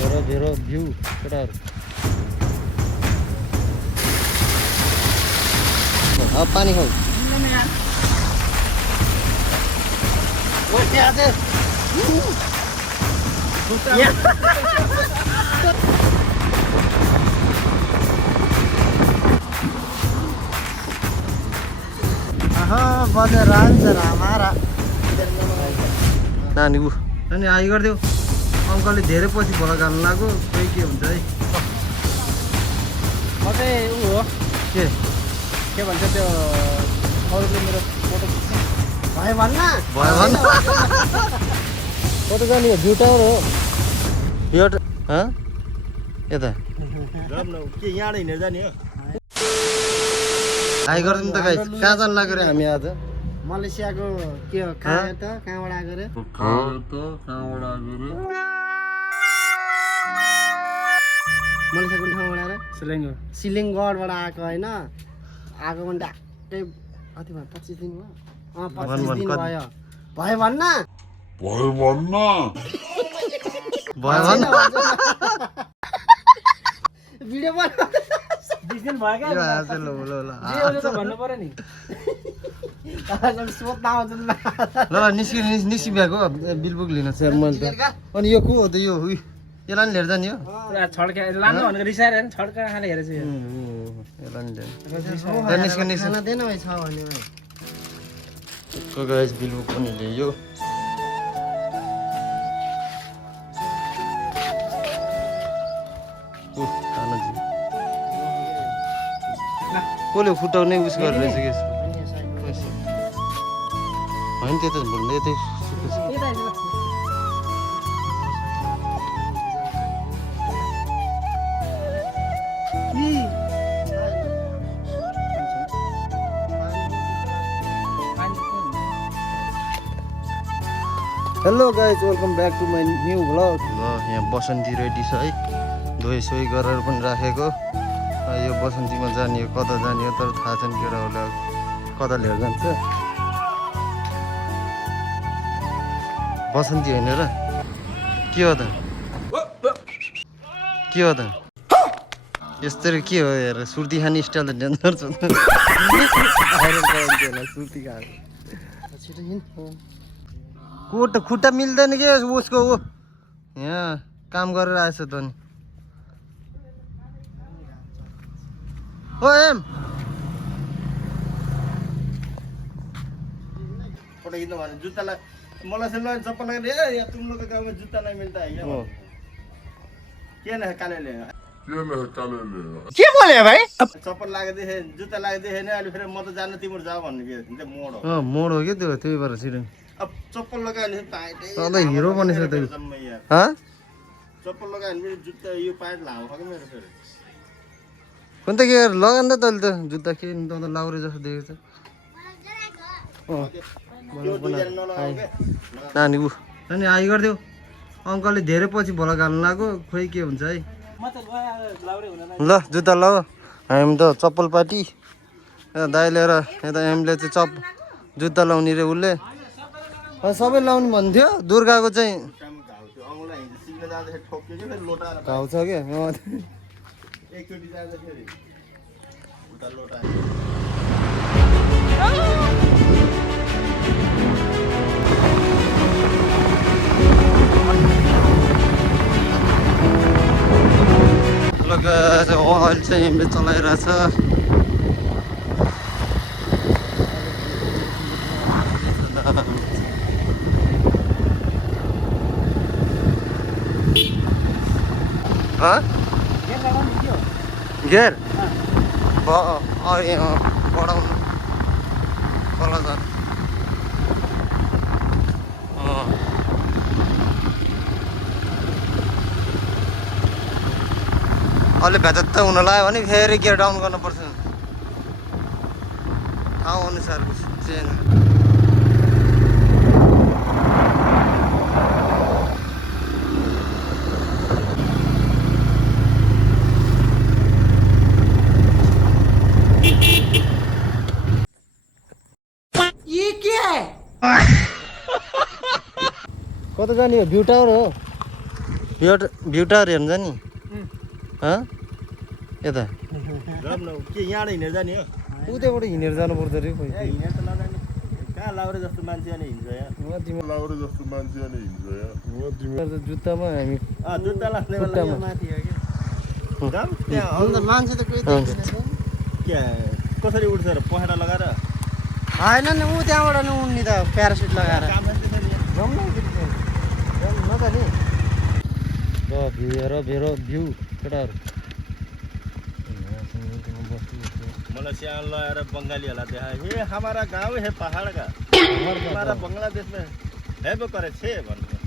हेर भेरो भ्यू केटाहरू अब पानी खाऊ बजेर हमारा नानी ऊ नानी आइ गरिदेऊ अङ्कलले धेरै पछि भोला घाल्नु लाग्यो खोइ के हुन्छ है म चाहिँ ऊ हो के भन्छ त्यो अरूले मेरो फोटो खिच्छ भयो भन्न फोटो जाने हो भ्यू टावर हो भ्यू यता के यहाँ हिँडेर जाने हो आइ गरिदिउँ त गाइस कहाँ जानु लाग्यो रे हामी आज मलेसियाको के हो कहाँ त कहाँबाट आएको रे मलेसियाको ठाउँबाट रे सिलिङगढबाट आएको होइन आएको भने ट्याक्कै कति भयो 25 दिन भयो 25 दिन भयो भयो भन्न भिडियो बना 20 दिन भयो क्या भन्नु पर्यो नि सोध्न आउँछ ल निस्किभएको बिलबुक लिन चाहिँ मैले त अनि यो को हो त यो यसलाई नि लिएर जाने हो पुरा छड्का लानु भनेको रिसाएर हैन छड्का खाले हेरेछ यो यसलाई नि लिएर निस्किन खाना दिएन भाइ छ भने को गाइस बिलबुक पनि ल्यायो कसले फुटाउने उस गरेर रहेछ कि होइन त्यो त भन्दै यतै hello guys welcome back to my new vlog ल यहाँ बसन्ती रेडी छ है धोइ सोही गरेर पनि राखेको यो बसन्तीमा जाने हो कता जाने हो तर थाहा छैन केटाहरूलाई कता लिएर जान्छ बसन्ती होइन र के हो त यस्तरी के हो हेर सुर्ती खाने स्टाइल त डेन्जर छ सुर्ती खाएको खुट्टा मिल्दैन के उसको ऊ यहाँ काम गरेर आएछ त नि ओ एम फोटो खिच्नु भने जुत्तालाई मलाई चाहिँ ल चप्पल लगाएर यहाँ तुम लोग गाउँ में जुत्ता नहीं मिलता है के न कालेले के बोले भाइ चप्पल लगाइदिए जुत्ता लगाइदिए हैन अहिले फेरि म त जान्न तिम्रो जा भन्ने के त्यो मोड हो मोड हो कि त्यो त्यही भएर छिटो अब चप्पल लगायो भने पाइटै सधैँ हिरो बनेछ त चप्पल लगायो भने जुत्ता यो पाइट लामो छ कि मेरो फेरि कुन त के लगान त तैँले त जुत्ता के त लाउरे जस्तो देखेको छ नानी ऊ नानी आइ गरिदेऊ अङ्कलले धेरै पछि भोला घाल्नु लाग्यो खोइ के हुन्छ है ल जुत्ता लगाऊ हामी त चप्पल पार्टी दाइ लिएर यता एमले चाहिँ जुत्ता लाउने रे उसले सबै लाउनु भन्थ्यो दुर्गाको चाहिँ घाउ छ क्या एकचोटि जाँदाखेरि उता लोटा अहिले चाहिँ एमले चलाइरहेछ घेर बढाउनु तल जानु अलि भ्याचत्त हुन लाग्यो भने फेरि गियर डाउन गर्नुपर्छ ठाउँ अनुसारको चेन कता जाने हो भ्यू टावर हो भ्यू टावर हेर्नु जाने यता के यहाँबाट हिँडेर जाने हो उतैबाट हिँडेर जानु पर्दो रहेछ खोइ हिँडेर त नजाने कहाँ लाउरे जस्तो मान्छे अनि हिँड्छ यहाँ जुत्तामा हामी जुत्ता लाग्ने बेला माथि हो क्या मान्छे त कोही के कसरी उठ्छ र पखेटा लगाएर होइन नि ऊ त्यहाँबाट नि उड्ने त प्यारासुट लगाएर नजाने भ्यू केटाहरू मलाई स्याहार लगाएर बङ्गालीहरूलाई देखाए हे हमारा गाउँ हे पहाड का हमारा बङ्गलादेश में है वो करे छे भन्नु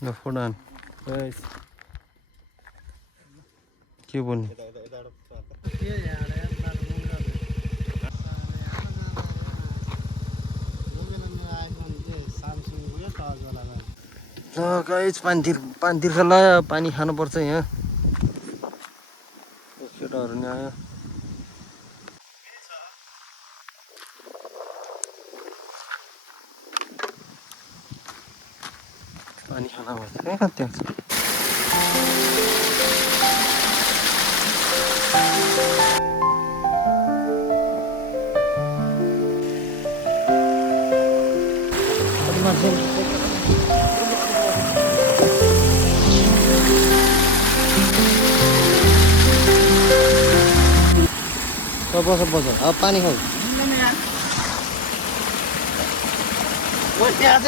ल फोटो हान के बोल्ने गाइस पानी खल्ला पानी खानुपर्छ यहाँ केटाहरू नि आयो पानी खाना पर्छ क्या त्यहाँ बस अब पानी खाऊ क्या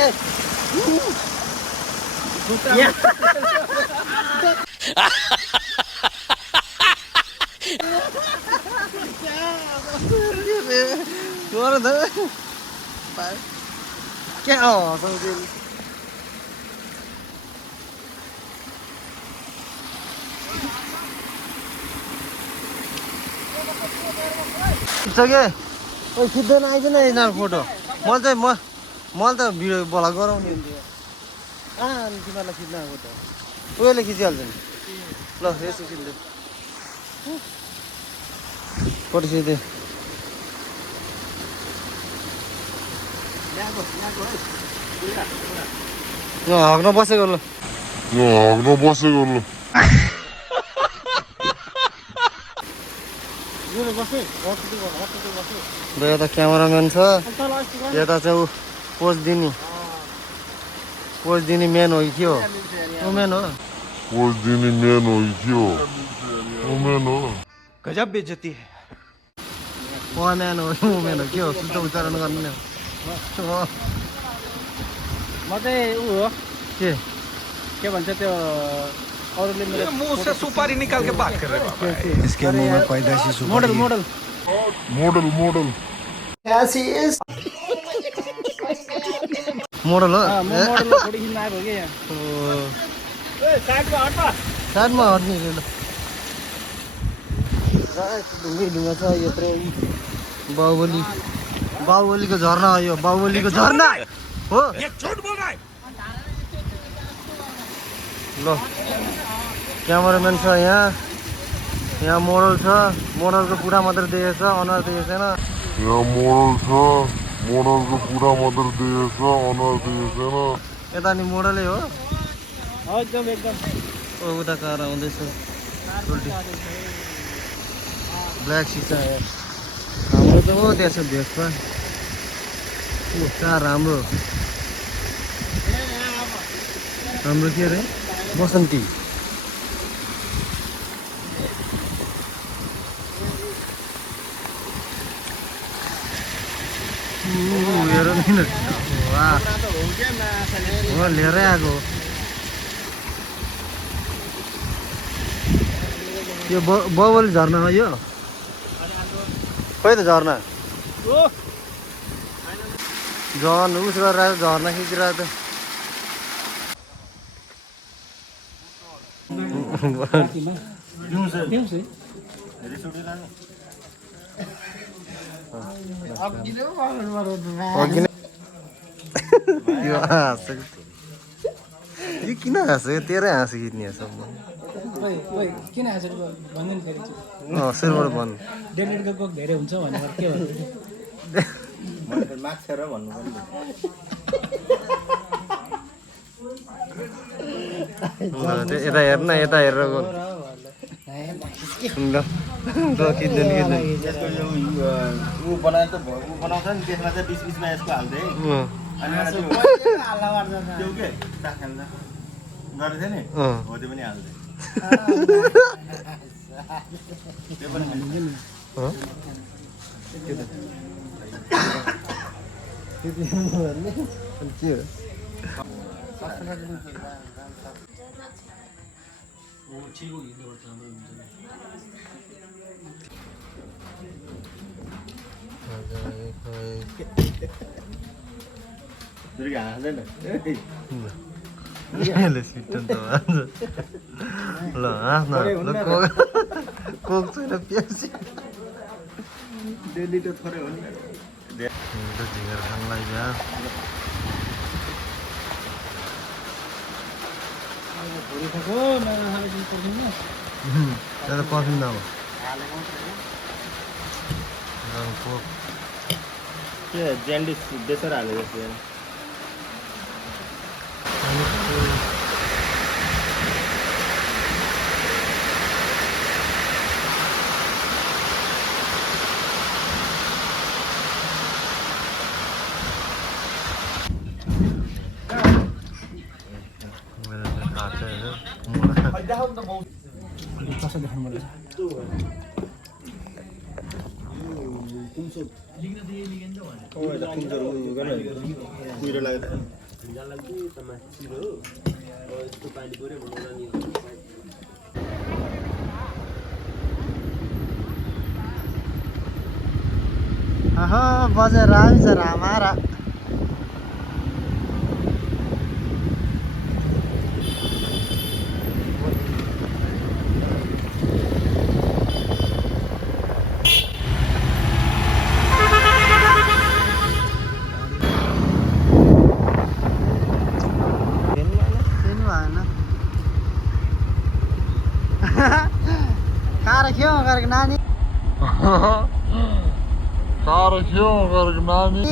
खिच्छ खिच्दैन आइदैन यिनीहरू फोटो मैले त भिडियो बोला गराउने अनि तिमीहरूलाई खिच्न आएको त उयोले खिचिहाल्छ नि ल यसो खिच्दै फोटो खिच्दै हग्न बसेको ल यता क्यामेराम्यान छ यता चाहिँ ऊ पोज दिने मेन हो कि के हो मेन हो गजब बेइज्जती है मेन हो के हो शुद्ध उच्चारण गर्नु नि म चाहिँ ऊ हो के भन्छ त्यो अरूले मेरो मुंह से सुपारी निकाल के बात कर रहे हैं इसके मुंह में पैदाइशी सुपारी मोडल ऐसी इस मोडल हो मोडल थोड़ी हिल आएको हो के यहाँ ए साइडमा हट्न साइडमा हट्ने ल ढुङ्गा छ यत्रो बाहुबलीको झरना हो यो बाहुबलीको झरना हो ये झूठ बोल रहा है ल क्यामेराम्यान छ यहाँ मोडल छ मोडलको पुरा मात्र देखेको छ अनुहार देखेको छैन यता नि मोडलै हो एकदम उता कार आउँदैछ ब्ल्याक सिसा हाम्रो त हो त्यहाँ छ भेकमा कहाँ राम्रो के अरे बसन्ती हेर लिएरै आएको यो बाहुबली झरना हो यो खोइ त झरना झर्न उस गरेर झर्ना खिचिरहेको यो किन हाँस्यो यो तेरै हाँस किन्ने सब किन हाँसेर भन्नु नि फेरि सुरुबाट भन्नु डेलिभरीको कोक धेरै हुन्छ भनेर के भन्नु मैले माछा र भन्नु पर्ने यता हेर्न यता हेरेर गर्नु किन्दैन यसको यो ऊ बनाएर त ऊ बनाउँछ नि त्यसमा चाहिँ बिच बिचमा यसको हाल्दै अनि त्यो के गरेको थियो नि हो त्यो पनि हाल्दै त्यो पनि के हो हाँस्दैन ल हाँस्न ल कोक छैन प्यासी डेली त थोरै हो नि झिँगेर खान लाग्यो त्यहाँ त पर्फिम अब कोक के ज्यान्डिस बेसर हालेको थियो कसो देखाउनु पर्छ कुहिरो लाग्यो बजेर आउँछ रामारा कार क्यों गरेको नानी कार क्यों गरेको नानी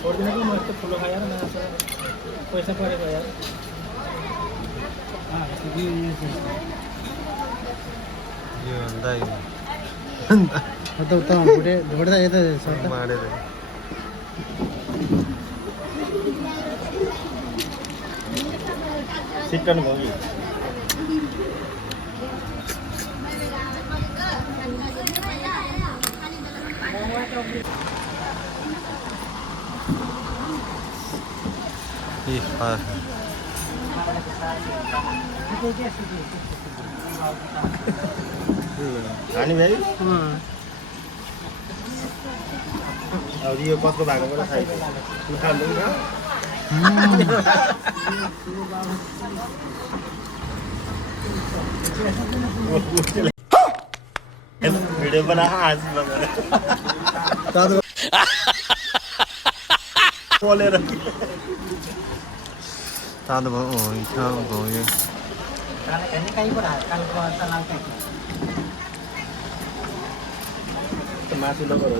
छोडिदिनको म यस्तो ठुलो खाएर पैसा परेको यार यो दाइ ढोड्दा यता माडेर सिक्कन भयो कि हानी भाइ अब यो कसको भएको पनि थाहा भिडियो बना हाँस बोलेर तातो भयो इच्छा भयो मासु नगर